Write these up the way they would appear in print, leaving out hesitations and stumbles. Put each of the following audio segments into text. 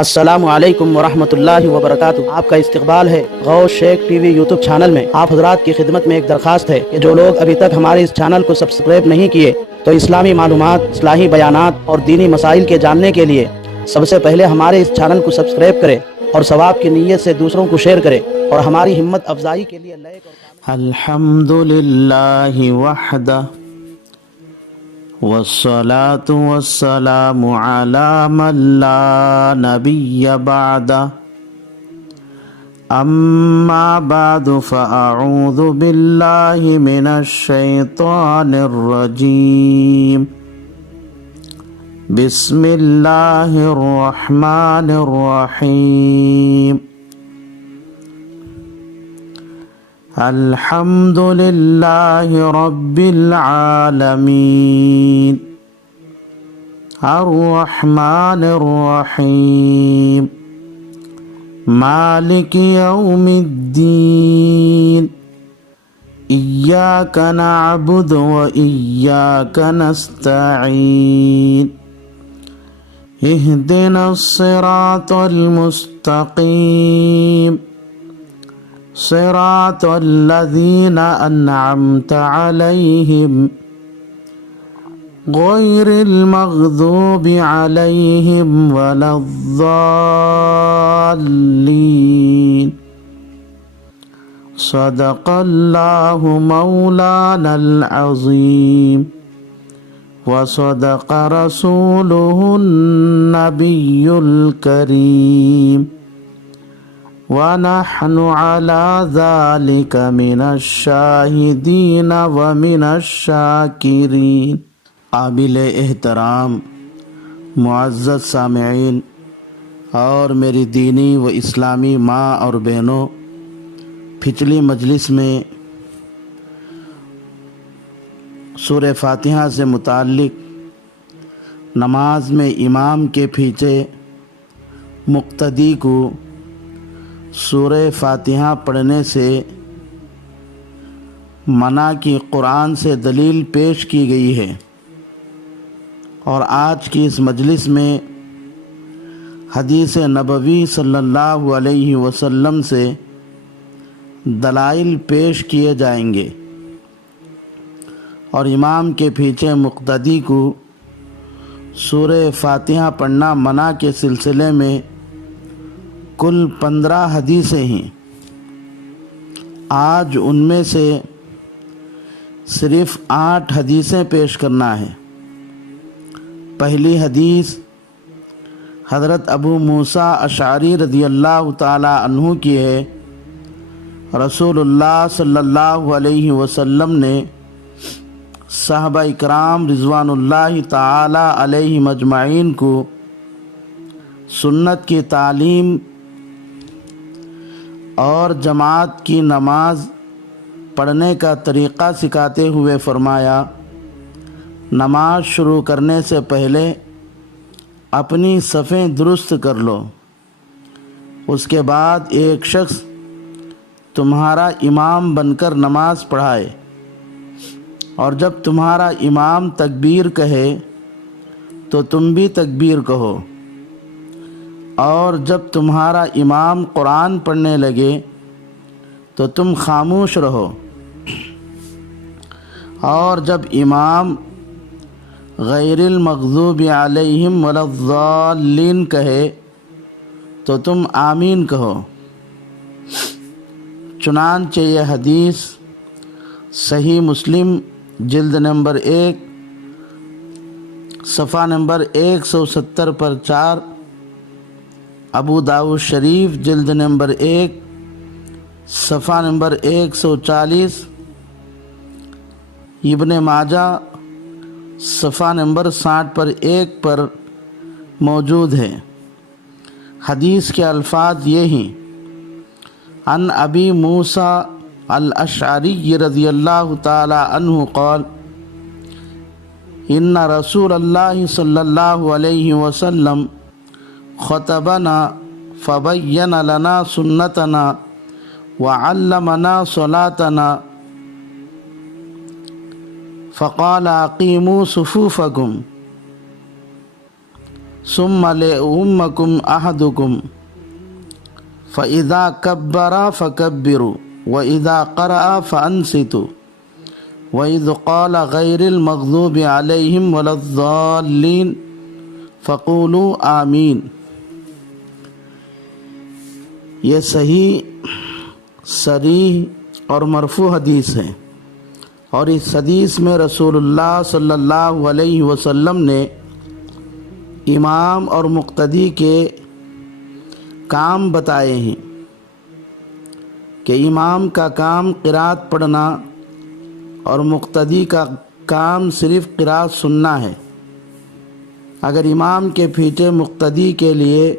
السلام علیکم ورحمۃ اللہ وبرکاتہ۔ آپ کا استقبال ہے غوث شیخ ٹی وی یوٹیوب چینل میں۔ آپ حضرات کی خدمت میں ایک درخواست ہے کہ جو لوگ ابھی تک ہمارے اس چینل کو سبسکرائب نہیں کیے تو اسلامی معلومات، اصلاحی بیانات اور دینی مسائل کے جاننے کے لیے سب سے پہلے ہمارے اس چینل کو سبسکرائب کریں اور ثواب کی نیت سے دوسروں کو شیئر کریں، اور ہماری ہمت افزائی کے لیے لائک اور الحمد للہ وحدہ والصلاة والسلام على من لا نبی بعدہ اما بعد فاعوذ باللہ من الشیطان الرجیم بسم اللہ الرحمن الرحیم الحمد للہ رب العالمین الرحمن الرحیم مالک یوم الدین ایاک نعبد و ایاک نستعین اہدنا الصراط المستقیم صراط الذین انعمت علیہم غیر المغضوب علیہم ولا الضالین صدق اللہ مولانا العظیم وصدق رسولہ النبی الکریم وَنَحْنُ عَلَى ذَلِكَ مِنَ الشَّاهِدِينَ وَمِنَ الشَّاكِرِينَ۔ قابل احترام معزز سامعین اور میری دینی و اسلامی ماں اور بہنوں، پچھلی مجلس میں سورہ فاتحہ سے متعلق نماز میں امام کے پیچھے مقتدی کو سورہ فاتحہ پڑھنے سے منع کی قرآن سے دلیل پیش کی گئی ہے، اور آج کی اس مجلس میں حدیث نبوی صلی اللہ علیہ وسلم سے دلائل پیش کیے جائیں گے، اور امام کے پیچھے مقتدی کو سورہ فاتحہ پڑھنا منع کے سلسلے میں کل 15 حدیثیں ہیں۔ آج ان میں سے صرف 8 حدیثیں پیش کرنا ہے۔ پہلی حدیث حضرت ابو موسیٰ اشعری رضی اللہ تعالی عنہ کی ہے۔ رسول اللہ صلی اللہ علیہ وسلم نے صحابہ اکرام رضوان اللہ تعالی علیہم اجمعین کو سنت کی تعلیم اور جماعت کی نماز پڑھنے کا طریقہ سکھاتے ہوئے فرمایا، نماز شروع کرنے سے پہلے اپنی صفیں درست کر لو، اس کے بعد ایک شخص تمہارا امام بن کر نماز پڑھائے، اور جب تمہارا امام تکبیر کہے تو تم بھی تکبیر کہو، اور جب تمہارا امام قرآن پڑھنے لگے تو تم خاموش رہو، اور جب امام غیر المغضوب علیہم ولا الضالین کہے تو تم آمین کہو۔ چنانچہ یہ حدیث صحیح مسلم جلد نمبر 1 صفحہ نمبر 170 پر 4، ابو داؤد شریف جلد نمبر 1 صفحہ نمبر 140، ابن ماجہ صفحہ نمبر 60 پر 1 پر موجود ہے۔ حدیث کے الفاظ یہ ہیں: عن ابی موسیٰ الاشعری رضی اللہ تعالی عنہ قال ان رسول اللہ صلی اللہ علیہ وسلم خطبنا فبین لنا سنتنا وعلمنا صلاتنا فقال اقیموا صفوفکم ثم ليؤمكم أحدكم فإذا كبر فكبروا وإذا قرأ فأنصتوا وإذ قال غير المغضوب عليهم ولا الضالين فقولوا آمین۔ یہ صحیح، صریح اور مرفوع حدیث ہے، اور اس حدیث میں رسول اللہ صلی اللہ علیہ وسلم نے امام اور مقتدی کے کام بتائے ہیں کہ امام کا کام قرات پڑھنا اور مقتدی کا کام صرف قرات سننا ہے۔ اگر امام کے پیچھے مقتدی کے لیے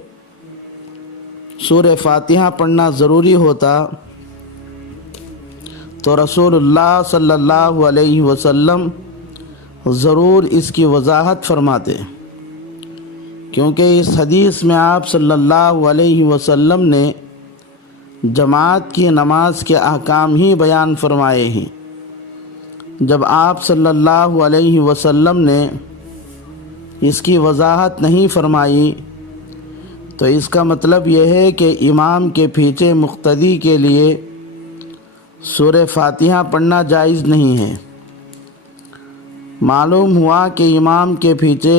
سورہ فاتحہ پڑھنا ضروری ہوتا تو رسول اللہ صلی اللہ علیہ وسلم ضرور اس کی وضاحت فرماتے، کیونکہ اس حدیث میں آپ صلی اللہ علیہ وسلم نے جماعت کی نماز کے احکام ہی بیان فرمائے ہیں۔ جب آپ صلی اللہ علیہ وسلم نے اس کی وضاحت نہیں فرمائی تو اس کا مطلب یہ ہے کہ امام کے پیچھے مقتدی کے لیے سورہ فاتحہ پڑھنا جائز نہیں ہے۔ معلوم ہوا کہ امام کے پیچھے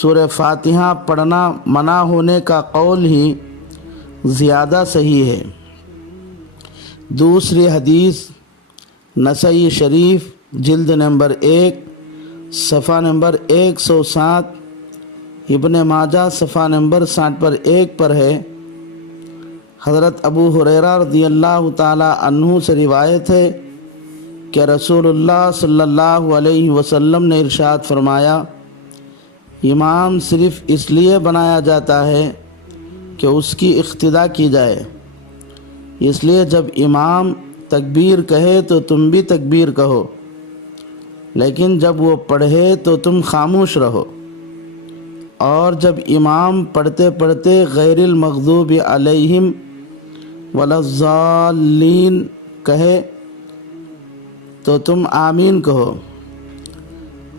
سورہ فاتحہ پڑھنا منع ہونے کا قول ہی زیادہ صحیح ہے۔ دوسری حدیث نسائی شریف جلد نمبر 1 صفحہ نمبر 107، ابن ماجہ صفحہ نمبر 60 پر 1 پر ہے۔ حضرت ابو ہریرہ رضی اللہ تعالی عنہ سے روایت ہے کہ رسول اللہ صلی اللہ علیہ وسلم نے ارشاد فرمایا، امام صرف اس لیے بنایا جاتا ہے کہ اس کی اقتداء کی جائے، اس لیے جب امام تکبیر کہے تو تم بھی تکبیر کہو، لیکن جب وہ پڑھے تو تم خاموش رہو، اور جب امام پڑھتے پڑھتے غیر المغضوب علیہم ولا الضالین کہے تو تم آمین کہو،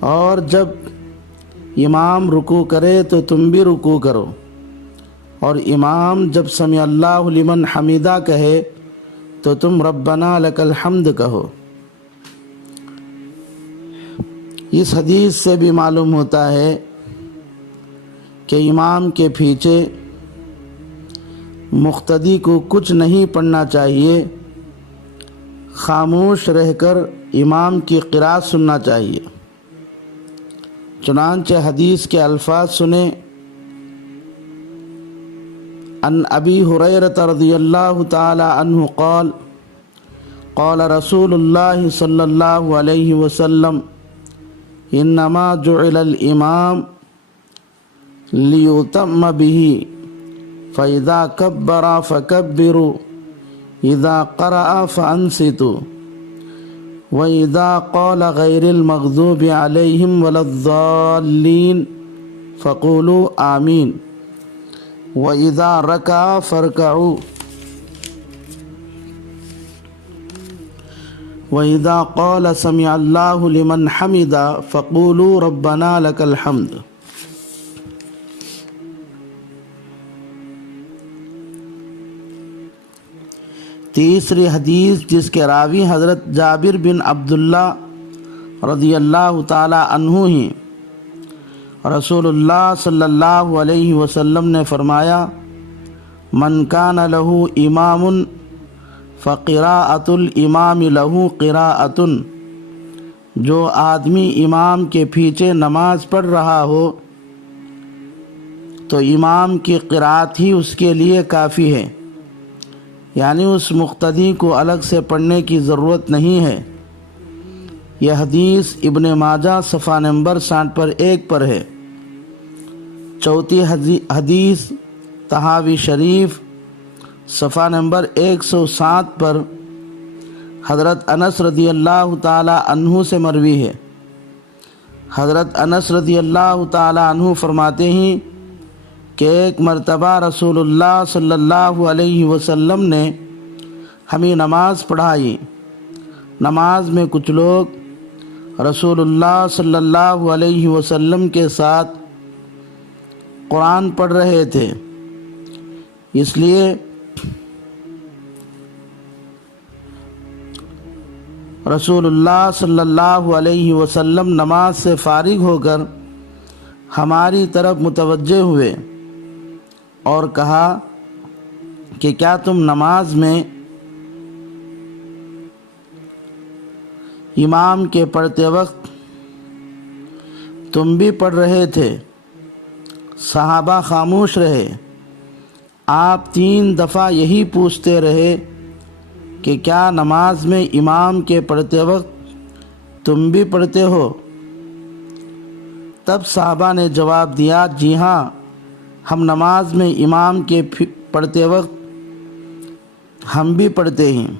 اور جب امام رکوع کرے تو تم بھی رکوع کرو، اور امام جب سمع اللہ لمن حمیدہ کہے تو تم ربنا لک الحمد کہو۔ اس حدیث سے بھی معلوم ہوتا ہے کہ امام کے پیچھے مقتدی کو کچھ نہیں پڑھنا چاہیے، خاموش رہ کر امام کی قرات سننا چاہیے۔ چنانچہ حدیث کے الفاظ سنیں، عن ابی ہریرہ رضی اللہ تعالی عنہ قال قال رسول اللہ صلی اللہ علیہ وسلم انما جعل الامام لیؤتم به فاذا کبر فکبروا اذا قرأ فانصتوا وَإِذَا قَالَ غَيْرِ الْمَغْضُوبِ عَلَيْهِمْ وَلَا الضَّالِّينَ فَقُولُوا آمِينَ وَإِذَا رَكَعَ فَارْكَعُوا وَإِذَا قَالَ سَمِعَ اللَّهُ لِمَنْ حَمِدَهُ فَقُولُوا رَبَّنَا لَكَ الْحَمْدُ۔ تیسری حدیث جس کے راوی حضرت جابر بن عبداللہ رضی اللہ تعالی عنہ ہیں، رسول اللہ صلی اللہ علیہ وسلم نے فرمایا، من کان لہ امام فقراءۃ الامام لہ قراءۃ، جو آدمی امام کے پیچھے نماز پڑھ رہا ہو تو امام کی قراءت ہی اس کے لیے کافی ہے، یعنی اس مقتدی کو الگ سے پڑھنے کی ضرورت نہیں ہے۔ یہ حدیث ابن ماجہ صفحہ نمبر 60 پر 1 پر ہے۔ چوتھی حدیث طحاوی شریف صفحہ نمبر 107 پر حضرت انس رضی اللہ تعالی عنہ سے مروی ہے۔ حضرت انس رضی اللہ تعالی عنہ فرماتے ہیں کہ ایک مرتبہ رسول اللہ صلی اللہ علیہ وسلم نے ہمیں نماز پڑھائی۔ نماز میں کچھ لوگ رسول اللہ صلی اللہ علیہ وسلم کے ساتھ قرآن پڑھ رہے تھے، اس لیے رسول اللہ صلی اللہ علیہ وسلم نماز سے فارغ ہو کر ہماری طرف متوجہ ہوئے اور کہا کہ کیا تم نماز میں امام کے پڑھتے وقت تم بھی پڑھ رہے تھے؟ صحابہ خاموش رہے۔ آپ 3 دفعہ یہی پوچھتے رہے کہ کیا نماز میں امام کے پڑھتے وقت تم بھی پڑھتے ہو؟ تب صحابہ نے جواب دیا، جی ہاں، ہم نماز میں امام کے پڑھتے وقت ہم بھی پڑھتے ہیں۔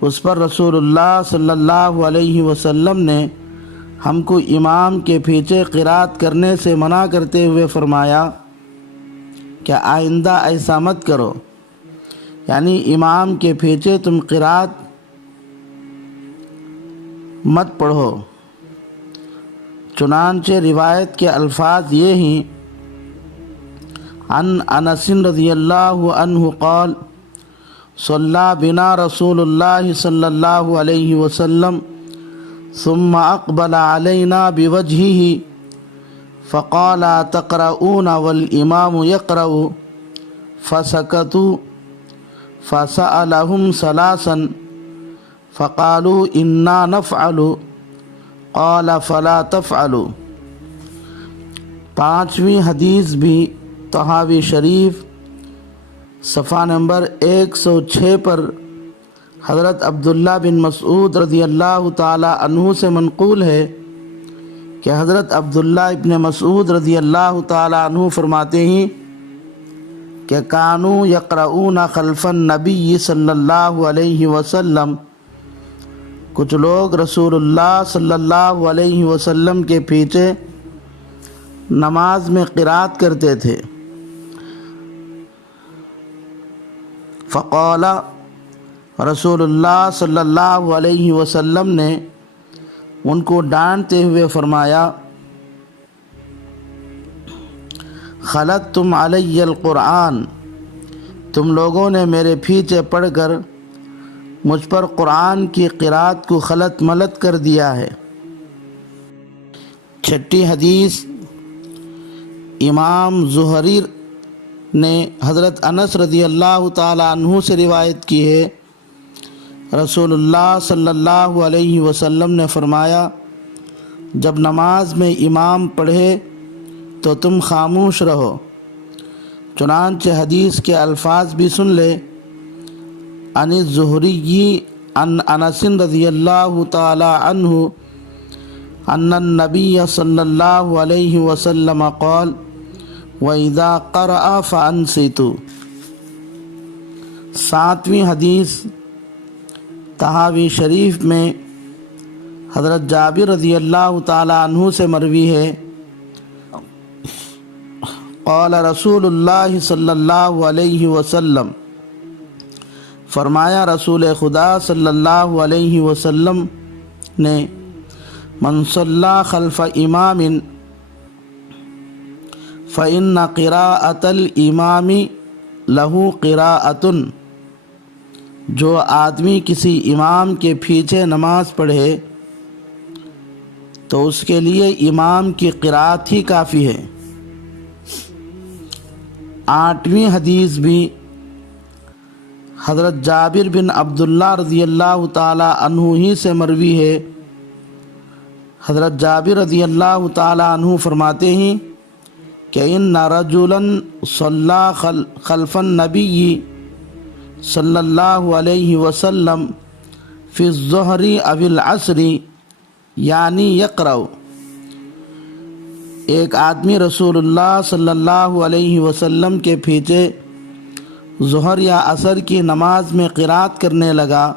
اس پر رسول اللہ صلی اللہ علیہ وسلم نے ہم کو امام کے پیچھے قرات کرنے سے منع کرتے ہوئے فرمایا کہ آئندہ ایسا مت کرو، یعنی امام کے پیچھے تم قرات مت پڑھو۔ چنانچہ روایت کے الفاظ یہ ہیں، عن انس رضی اللہ عنہ قال صلی بنا رسول اللہ صلی اللہ علیہ وسلم ثم اقبل علینا بوجہہ فقال تقرؤون والامام یقرأ فسکتوا فسألهم ثلاثا فقالوا انا نفعل قال فلا تفعلوا۔ 5ویں حدیث بھی طحاوی شریف صفحہ نمبر 106 پر حضرت عبداللہ بن مسعود رضی اللہ تعالی عنہ سے منقول ہے کہ حضرت عبداللہ ابن مسعود رضی اللہ تعالی عنہ فرماتے ہیں کہ کانوا یقرؤون خلف النبی صلی اللہ علیہ وسلم، کچھ لوگ رسول اللہ صلی اللہ علیہ وسلم کے پیچھے نماز میں قرات کرتے تھے۔ فقال، رسول اللہ صلی اللہ علیہ وسلم نے ان کو ڈانٹتے ہوئے فرمایا، خلطتم علی القرآن، تم لوگوں نے میرے پیچھے پڑھ کر مجھ پر قرآن کی قرات کو خلط ملط کر دیا ہے۔ 6ٹھی حدیث امام زہری نے حضرت انس رضی اللہ تعالی عنہ سے روایت کی ہے، رسول اللہ صلی اللہ علیہ وسلم نے فرمایا، جب نماز میں امام پڑھے تو تم خاموش رہو۔ چنانچہ حدیث کے الفاظ بھی سن لے، عن الزہری عن انس رضی اللہ تعالی عنہ ان النبی صلی اللہ علیہ وسلم قال وَإِذَا قَرَأَ فَأَنصِتُوا۔ 7ویں حدیث طحاوی شریف میں حضرت جابر رضی اللہ تعالی عنہ سے مروی ہے، قال رسول اللہ صلی اللہ علیہ وسلم، فرمایا رسول خدا صلی اللہ علیہ وسلم نے، من صلی خلف امام فإن قراءة الامام له قراءة، جو آدمی کسی امام کے پیچھے نماز پڑھے تو اس کے لیے امام کی قراءت ہی کافی ہے۔ 8ویں حدیث بھی حضرت جابر بن عبداللہ رضی اللہ تعالی عنہ ہی سے مروی ہے۔ حضرت جابر رضی اللہ تعالی عنہ فرماتے ہیں کہ ان رجلا صلی خلف النبی صلی اللہ علیہ وسلم فی الظہر او العصر یعنی یقرأ، ایک آدمی رسول اللہ صلی اللہ علیہ وسلم کے پیچھے ظہر یا عصر کی نماز میں قرات کرنے لگا،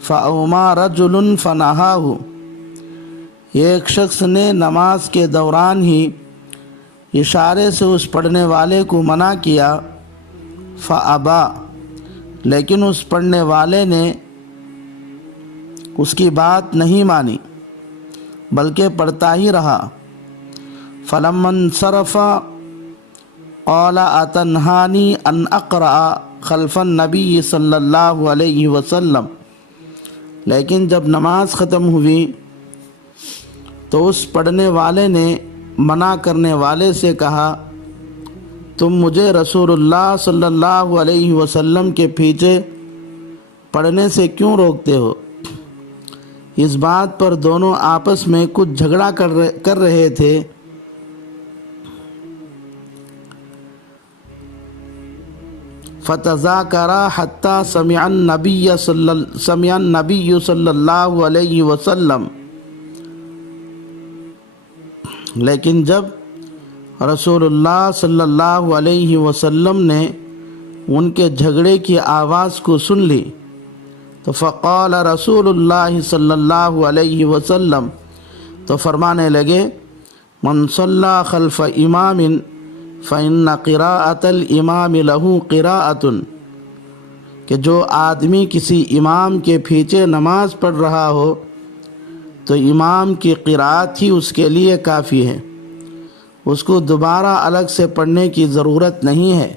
فأوما رجل فنہاہ، ایک شخص نے نماز کے دوران ہی اشارے سے اس پڑھنے والے کو منع کیا، فأبا، لیکن اس پڑھنے والے نے اس کی بات نہیں مانی بلکہ پڑھتا ہی رہا۔ فلما انصرف قال اتنہانی ان اقرأ خلف النبی صلی اللہ علیہ وسلم، لیکن جب نماز ختم ہوئی تو اس پڑھنے والے نے منع کرنے والے سے کہا، تم مجھے رسول اللہ صلی اللہ علیہ وسلم کے پیچھے پڑھنے سے کیوں روکتے ہو؟ اس بات پر دونوں آپس میں کچھ جھگڑا کر رہے تھے۔ فتذاکرا حتی سمع النبی صلی اللہ علیہ وسلم، لیکن جب رسول اللہ صلی اللہ علیہ وسلم نے ان کے جھگڑے کی آواز کو سن لی تو فقال رسول اللہ صلی اللہ علیہ وسلم، تو فرمانے لگے، من صلی خلف امام فإن قراءة الامام له قراءة، کہ جو آدمی کسی امام کے پیچھے نماز پڑھ رہا ہو تو امام کی قراءت ہی اس کے لیے کافی ہے، اس کو دوبارہ الگ سے پڑھنے کی ضرورت نہیں ہے۔